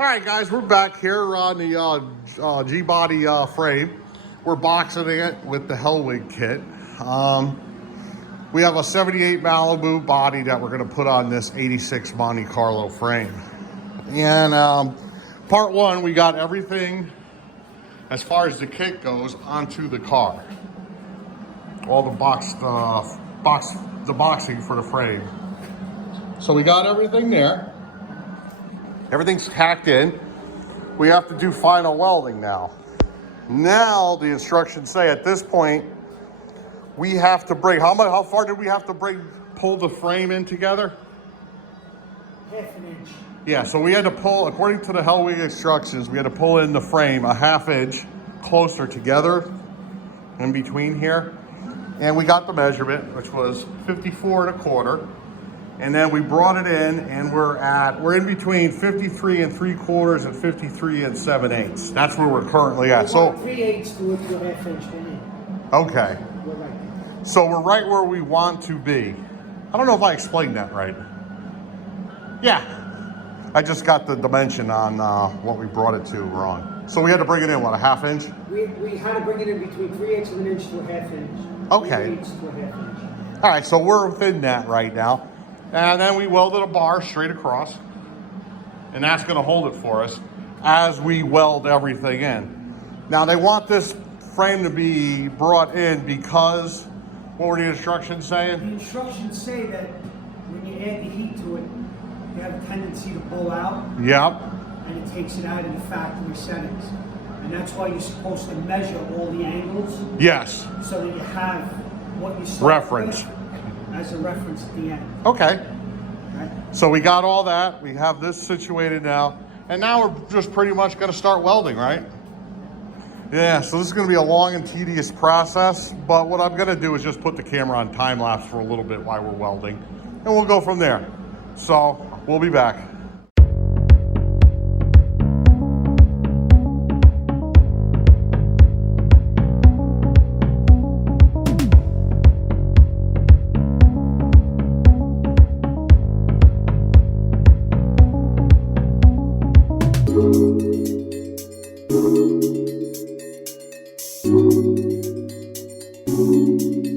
All right, guys, we're back here on the Gbody frame. We're boxing it with the Hellwig kit. We have a 78 Malibu body that we're going to put on this 86 Monte Carlo frame. And part one, we got everything as far as the kit goes onto the car. All the boxing for the frame. So we got everything there. Everything's hacked in. We have to do final welding now. Now the instructions say at this point, we have to bring, how far did we have to pull the frame in together? Half an inch. Yeah, so we had to pull, according to the Hellwig instructions, we had to pull in the frame a ½ inch closer together in between here. And we got the measurement, which was 54 1/4. And then we brought it in and we're in between 53 3/4 and 53 7/8. That's where we're currently at. So 3/8 to a ½ inch. Okay. We're right. So we're right where we want to be. I don't know if I explained that right. Yeah. I just got the dimension on what we brought it to wrong. So we had to bring it in, what, a ½ inch? We had to bring it in between 3/8 of an inch to a ½ inch. Okay. 3/8 to a ½ inch. All right, so we're within that right now. And then we welded a bar straight across. And that's gonna hold it for us as we weld everything in. Now they want this frame to be brought in because, what were the instructions saying? The instructions say that when you add the heat to it, you have a tendency to blow out. Yep. And it takes it out of the factory settings. And that's why you're supposed to measure all the angles. Yes. So that you have what you saw Reference. As a reference at the end. Okay. Right? So we got all that. We have this situated now. And now we're just pretty much gonna start welding, right? Yeah, so this is gonna be a long and tedious process, but what I'm gonna do is just put the camera on time lapse for a little bit while we're welding, and we'll go from there. So we'll be back.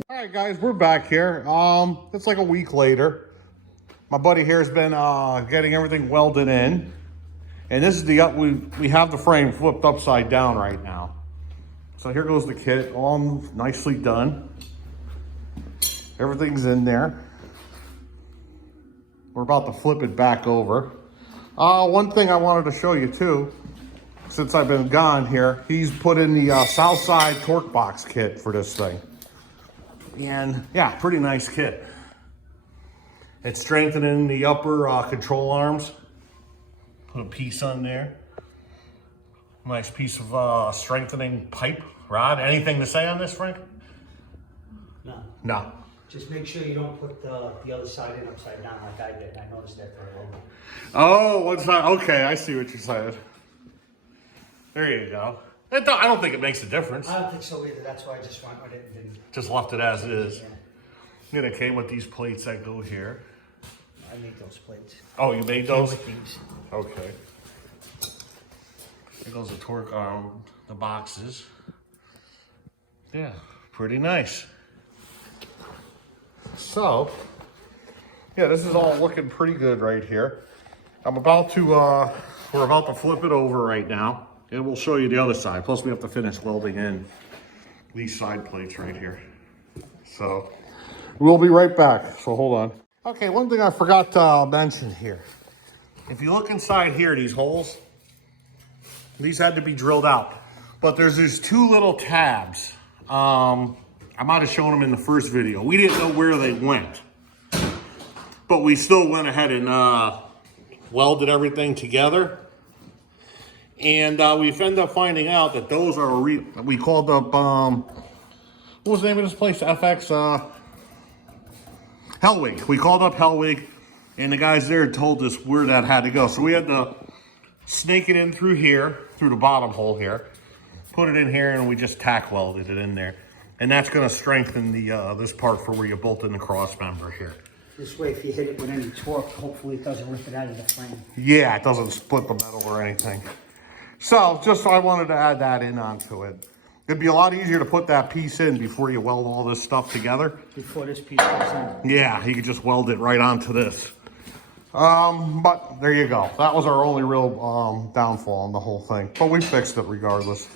All right, guys, we're back here. It's like a week later. My buddy here has been getting everything welded in, and this is we have the frame flipped upside down right now. So here goes the kit, all nicely done. Everything's in there. We're about to flip it back over. One thing I wanted to show you too, since I've been gone here, he's put in the Southside torque box kit for this thing. And yeah, pretty nice kit. It's strengthening the upper control arms. Put a piece on there. Nice piece of strengthening pipe, rod. Anything to say on this, Frank? No. No. Just make sure you don't put the other side in upside down like I did. I noticed that for a moment. Oh, one side. Okay, I see what you're saying. There you go. I don't think it makes a difference. I don't think so either. That's why I just went with it and didn't. Just left it as it is. Yeah. And it came with these plates that go here. I made those plates. Oh, you made those? With these. Okay. Here goes the torque arm, the boxes. Yeah, pretty nice. So, yeah, this is all looking pretty good right here. I'm about to, we're about to flip it over right now, and we'll show you the other side. Plus, we have to finish welding in these side plates right here. So, we'll be right back, so hold on. Okay, one thing I forgot to mention here. If you look inside here, these holes, these had to be drilled out. But there's these two little tabs. I might have shown them in the first video. We didn't know where they went. But we still went ahead and welded everything together. And we've ended up finding out that those are, we called up, what was the name of this place? FX, Hellwig. We called up Hellwig, and the guys there told us where that had to go. So we had to snake it in through here, through the bottom hole here, put it in here, and we just tack welded it in there. And that's gonna strengthen the this part for where you bolt in the cross member here. This way, if you hit it with any torque, hopefully it doesn't rip it out of the frame. Yeah, it doesn't split the metal or anything. So, just I wanted to add that in onto it. It'd be a lot easier to put that piece in before you weld all this stuff together. Before this piece goes in. Yeah, you could just weld it right onto this. But there you go. That was our only real downfall in the whole thing. But we fixed it regardless.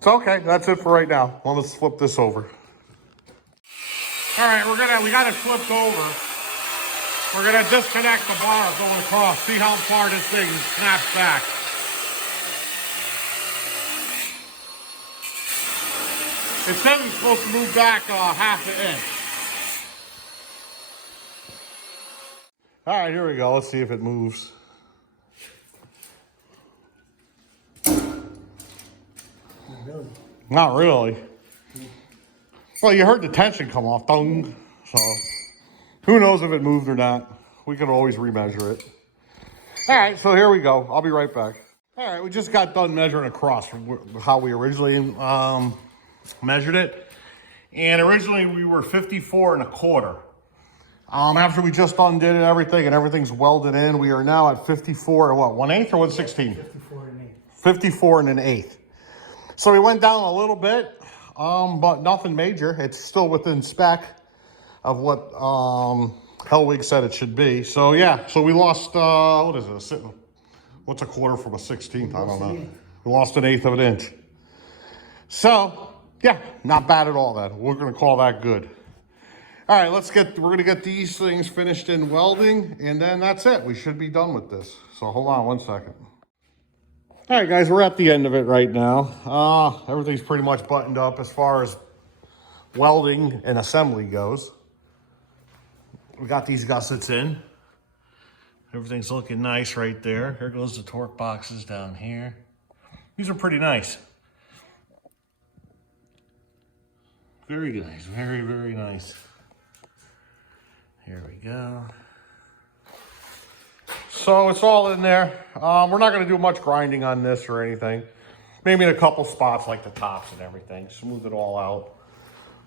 So okay, that's it for right now. Well, let's flip this over. All right, we got it flipped over. We're gonna disconnect the bar going across. See how far this thing snaps back. It says it's supposed to move back half an inch. All right, here we go. Let's see if it moves. Not really. Not really. Well, you heard the tension come off, dong. So, who knows if it moved or not. We can always remeasure it. All right, so here we go. I'll be right back. All right, we just got done measuring across from how we originally measured it. And originally we were 54 and a quarter. After we just undid it, everything, and everything's welded in, we are now at 54 and what, 1/8 or 1/16? 54 and 8. 54 and an eighth. So we went down a little bit, but nothing major. It's still within spec of what Hellwig said it should be. So yeah, so we lost, what is it? What's a quarter from a 16th? I don't know. We lost 1/8 of an inch. So yeah, not bad at all then. We're gonna call that good. All right, we're gonna get these things finished in welding, and then that's it. We should be done with this. So hold on one second. All right, guys, we're at the end of it right now. Everything's pretty much buttoned up as far as welding and assembly goes. We got these gussets in. Everything's looking nice right there. Here goes the torque boxes down here. These are pretty nice. Very nice, very, very nice. Here we go. So it's all in there. We're not going to do much grinding on this or anything. Maybe in a couple spots like the tops and everything. Smooth it all out.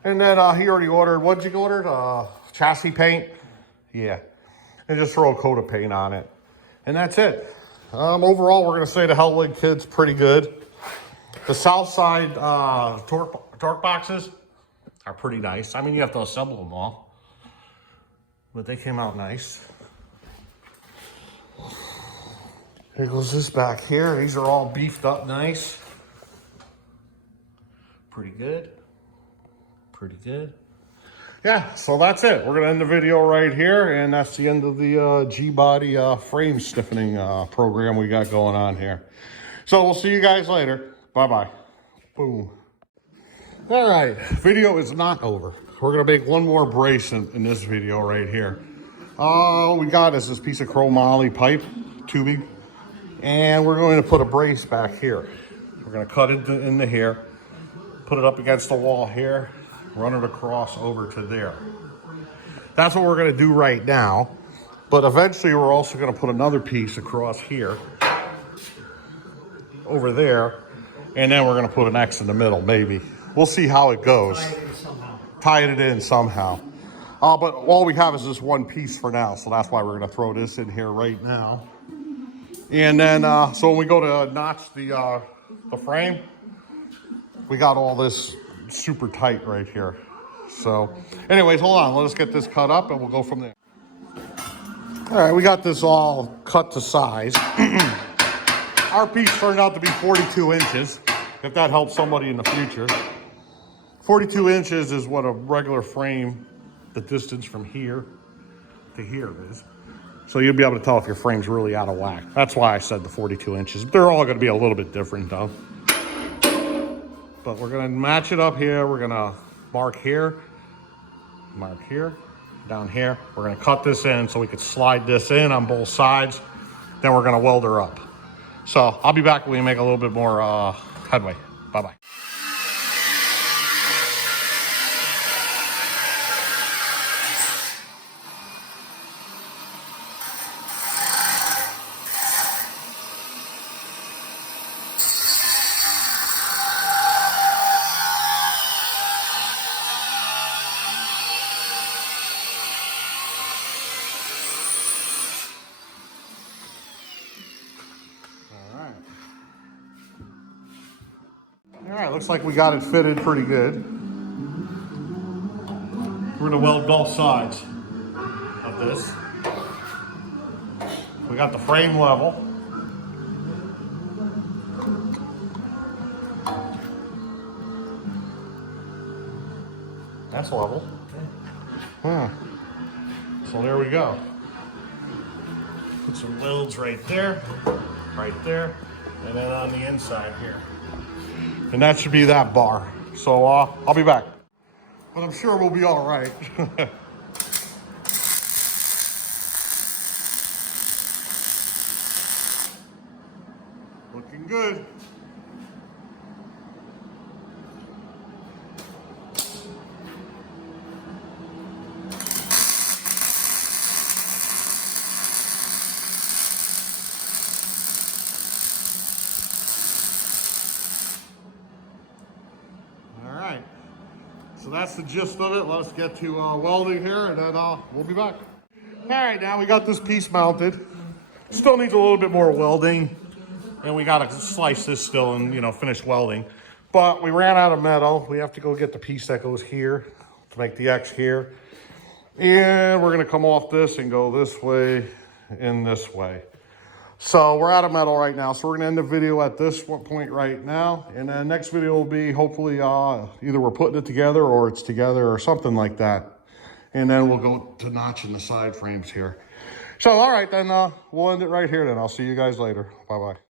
And then he already ordered, what'd you order? Chassis paint? Yeah. And just throw a coat of paint on it. And that's it. Overall, we're going to say the Hellwig kit's pretty good. The south side torque boxes are pretty nice. I mean, you have to assemble them all. But they came out nice. Here goes this back here. These are all beefed up nice. Pretty good. Pretty good. Yeah, so that's it. We're going to end the video right here. And that's the end of the Gbody frame stiffening program we got going on here. So we'll see you guys later. Bye-bye. Boom. All right, video is not over. We're gonna make one more brace in this video right here. All we got is this piece of chromoly pipe tubing, and we're going to put a brace back here. We're gonna cut it into here, put it up against the wall here, run it across over to there. That's what we're gonna do right now, but eventually we're also gonna put another piece across here, over there, and then we're gonna put an X in the middle, maybe. We'll see how it goes. Tie it in somehow. But all we have is this one piece for now, so that's why we're gonna throw this in here right now. And then, so when we go to notch the frame, we got all this super tight right here. So, anyways, hold on. Let us get this cut up and we'll go from there. All right, we got this all cut to size. Our piece turned out to be 42 inches, if that helps somebody in the future. 42 inches is what a regular frame, the distance from here to here is. So you'll be able to tell if your frame's really out of whack. That's why I said the 42 inches. They're all gonna be a little bit different though. But we're gonna match it up here. We're gonna mark here, down here. We're gonna cut this in so we could slide this in on both sides. Then we're gonna weld her up. So I'll be back when we make a little bit more headway. Bye-bye. looks like we got it fitted pretty good. We're gonna weld both sides of this. We got the frame level. That's level. So there we go. Put some welds right there, and then on the inside here. And that should be that bar. So I'll be back. But I'm sure we'll be all right. Looking good. All right. So that's the gist of it. Let's get to welding here, and then we'll be back. All right, now we got this piece mounted. Still needs a little bit more welding, and we got to slice this still and, you know, finish welding. But we ran out of metal. We have to go get the piece that goes here to make the X here. And we're going to come off this and go this way and this way. So we're out of metal right now. So we're gonna end the video at this point right now. And then next video will be hopefully either we're putting it together or it's together or something like that. And then we'll go to notching the side frames here. So, all right, then we'll end it right here then. I'll see you guys later. Bye-bye.